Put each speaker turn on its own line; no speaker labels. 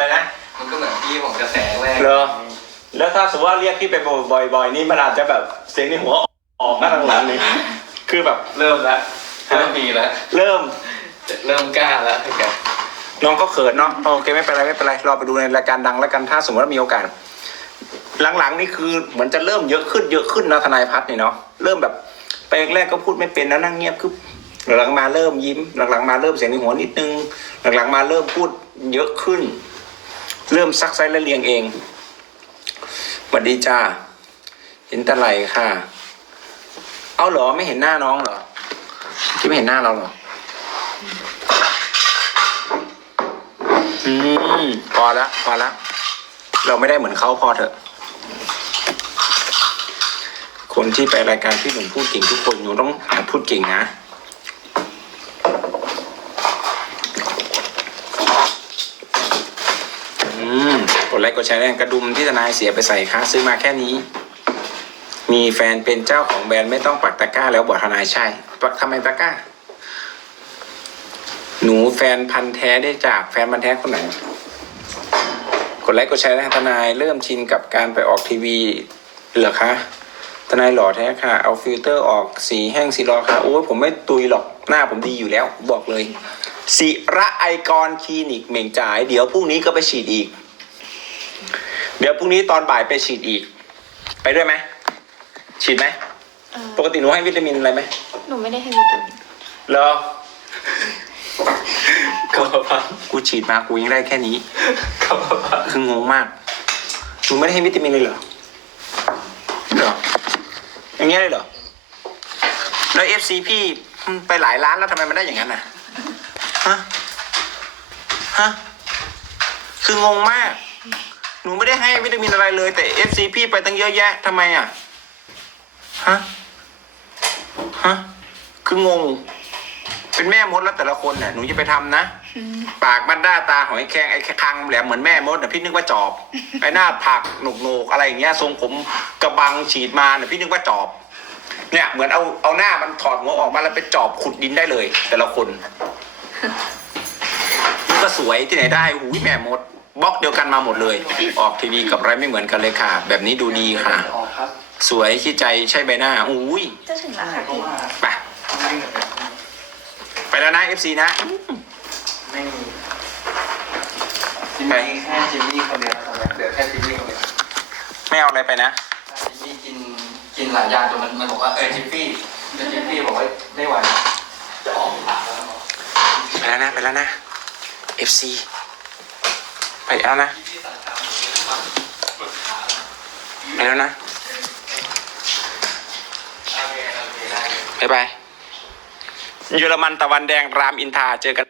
อะไรนะ
มันก็เหมือนพี่ผมกระแสแรก
เหรอแล้วถ้าสมมติว่าเรียกพี่ไปบ่อยๆนี่มันอาจจะแบบเสียงในหัวออกหน้าหลังๆนี่คือแบบ
เริ่มแล้วเริ่มมีแล้ว
เริ่ม
เริ่มกล้าแล้วพี่แก
น้องก็เขินเนาะโอเคไม่เป็นไรไม่เป็นไรรอไปดูในรายการดังแล้วกันถ้าสมมติว่ามีโอกาสหลังๆนี่คือเหมือนจะเริ่มเยอะขึ้นเยอะขึ้นนะทนายพัฒน์นี่เนาะเริ่มแบบไปแรกๆก็พูดไม่เป็นแล้วนั่งเงียบคือหลังๆมาเริ่มยิ้ม หลังๆมาเริ่มเสียงในหัวนิดนึง หลังๆมาเริ่มพูดเยอะขึ้น เริ่มซักไซและเรียงเองสวัสดีจ้า เห็นตะไลค่ะ เอาเหรอไม่เห็นหน้าน้องเหรอ ที่ไม่เห็นหน้าเราเหรอ อืม พอละ พอละ เราไม่ได้เหมือนเขาพอเถอะ คนที่ไปรายการพี่หนุ่มพูดเก่งทุกคนหนูต้องหัดพูดเก่งนะ อืมก ดไลค์กดแชร์แรงกระดุมที่ทนายเสียไปใส่ค้าซื้อมาแค่นี้ มีแฟนเป็นเจ้าของแบรนด์ไม่ต้องปักตะกร้าแล้วบอกทนายใช่ปักทำไมตะกร้า หนูแฟนพันธ์แท้ได้จากแฟนพันธ์แท้คนไหนกดไลค์กดแชร์นะทนายเริ่มชินกับการไปออกทีวีเหรอคะทนายหล่อแท้ค่ะ เอาฟิลเตอร์ออกสีแห้งสีรอค่ะ โอ้ยผมไม่ตุยหรอก หน้าผมดีอยู่แล้ว บอกเลยศิระไอกรคลินิกเหม่งจ่าย เดี๋ยวพรุ่งนี้ก็ไปฉีดอีก เดี๋ยวพรุ่งนี้ตอนบ่ายไปฉีดอีก ไปด้วยไหมฉีดไหม
เอ่อ
ปกติหนูให้วิตามินอะไรไหม
หนูไม่ได้ให้วิตามิน
เหรอ
ก็มาพัง
กูฉีดมากูยังได้แค่นี้
ก็มาพัง
คืองงมากหนูไม่ได้ให้วิตามินเลยเหรอเหรออย่างเงี้ยเลยเหรอแล้วเอฟซีพี่ไปหลายล้านแล้วทำไมมันได้อย่างนั้นน่ะฮะฮะคืองงมาก หนูไม่ได้ให้วิตามินอะไรเลย แต่เอฟซีพี่ไปตั้งเยอะแยะทำไมอะฮะฮะคืองง เป็นแม่มดแล้วแต่ละคนเนี่ยหนูจะไปทำนะ ปากมันด้าตาหอยแครงไอ้คังแหลมเหมือนแม่มดน่ะพี่นึกว่าจอบ ไอ้หน้าผักหนุกโนกอะไรอย่างเงี้ยทรงผมกระบังฉีดมาเนี่ยพี่นึกว่าจอบ เนี่ยเหมือนเอาเอาหน้ามันถอดหัวออกมาแล้วไปจอบขุดดินได้เลย แต่ละคนนี่ก็สวยที่ไหนได้หูยแม่มด บล็อกเดียวกันมาหมดเลย ออกทีวีกับไรไม่เหมือนกันเลยค่ะ แบบนี้ดูดีค่ะ
ออกครับ
สวยขี้ใจใช่ใบหน้าอุ้ย
จะถึงแล้วค่ะพี่
ไปไปแล้วนะเอฟซีนะ
ไม่มีจิมมี่แค่จิมมี่คนเดียวตอนนี้เหลือแค่จิมมี่คนเดียว
ไม่เอาอะไรไปนะ
จิมมี่กินกินหลายอย่างจนมันมันบอกว่าเออจิมมี่แล้วจิมมี่บอกว่าไม่ไหวจะออกปากแล้ว
ไปแล้วนะไปแล้วนะ FC ไปแล้วนะไปแล้วนะบ๊ายบายเยอรมันตะวันแดงรามอินทราเจอกัน